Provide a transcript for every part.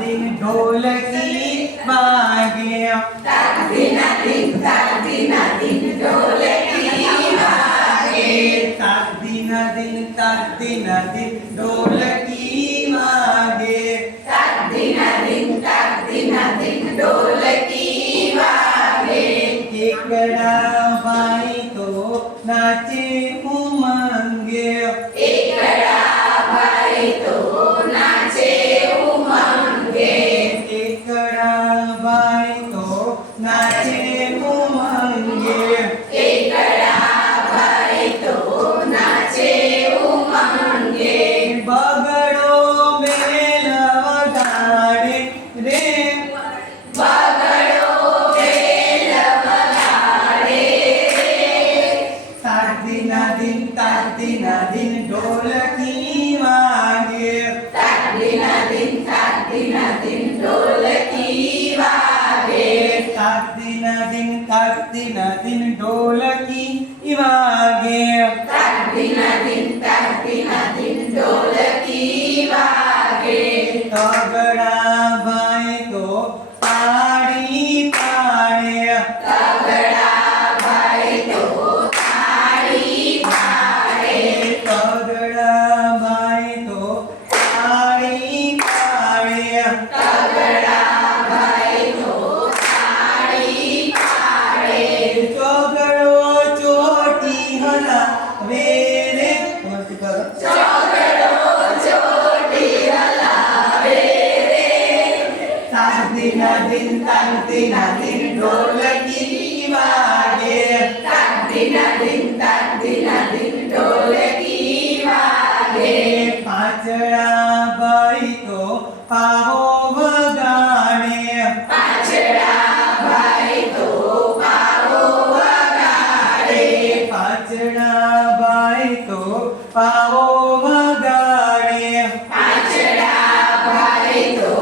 दिन ढोलकी वागे तक दिन ढोलकी वागे तक दिन ढोलकी वागे तक दिन ढोलकी वागे केकड़ा भाई तो नाचे उमंगे एकड़ा भाई तो नाचे उमंगे केकड़ा भाई तो नाचे उमंगे एकड़ा भाई तो नाचे उमंगे बगड़ो मेल वगाड़े रे बगड़ो बेल वगाड़े ताक दिन ढोलकी वागे तक दिन ढोलकी वागे ताक दिन ढोलकी वागे तक दिन ढोलकी वागे तगड़ा भाई तो ताड़ी पाड़े तगड़ा भाई तो ताड़ी पाड़े तगड़ा भाई तो ताड़ी पाड़े तगड़ा भाई तो ताड़ी पाड़े चौगड़ो चोटी हला वेरे चौगड़ो चोटी हलावे रे ताक दिन ढोलकी वागे तक दिन ढोलकी वागे पाचड़ा भाई तो पावो वगाड़े पाचड़ा भाई तो पावो वगाड़े पाचड़ा भाई तो पावो वगाड़े पाचड़ा भाई तो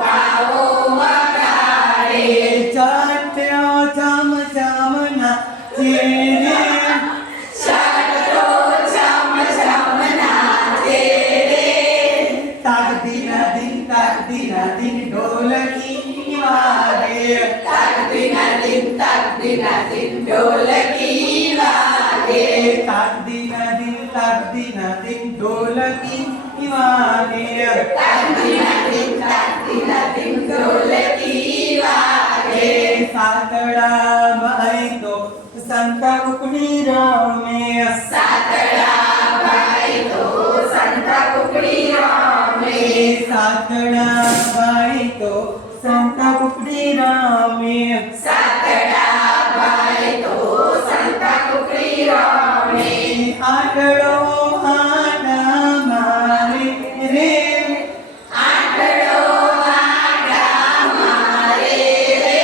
पावो वगाड़े चाट्यो चम चम नाचे रे चाटो चम चम नाचे रे ताक दिन ढोलकी वागे तक दिन ढोलकी वागे ताक दिन ढोलकी वागे तक दिन ढोलकी वागे सातड़ा भाई तो संत कुकड़ी रामे सातड़ा भाई तो संत कुकड़ी रामे सातड़ा भाई तो संत कुकड़ी रामे सातड़ा भाई तो संत कुकड़ी रामे आटड़ो आटा मारे रे आटड़ो आटा मारे रे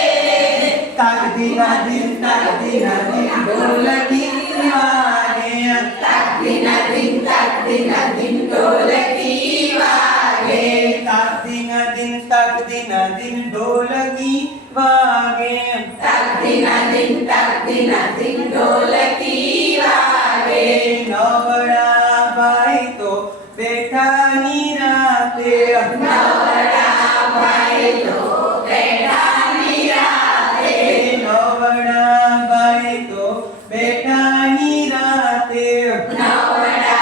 ताक दिन ढोलकी वागे तक दिन ढोलकी वागे ताक दिन ढोलकी वागे तक दिन ढोलकी वागे नवड़ा भाई तो बेटा निराते नवड़ा भाई तो बैठा निराते नवड़ा भाई तो बेटा निराते नवड़ा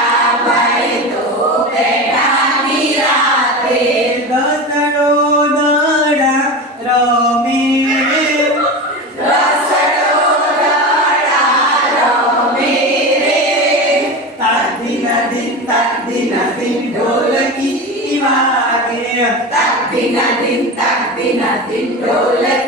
भाई तो बैठा निराते गतड़ो दाड़ा रमे रसड़ो दाड़ा रमे रे ताक दिन ढोलकी वागे तक दिन ढोलकी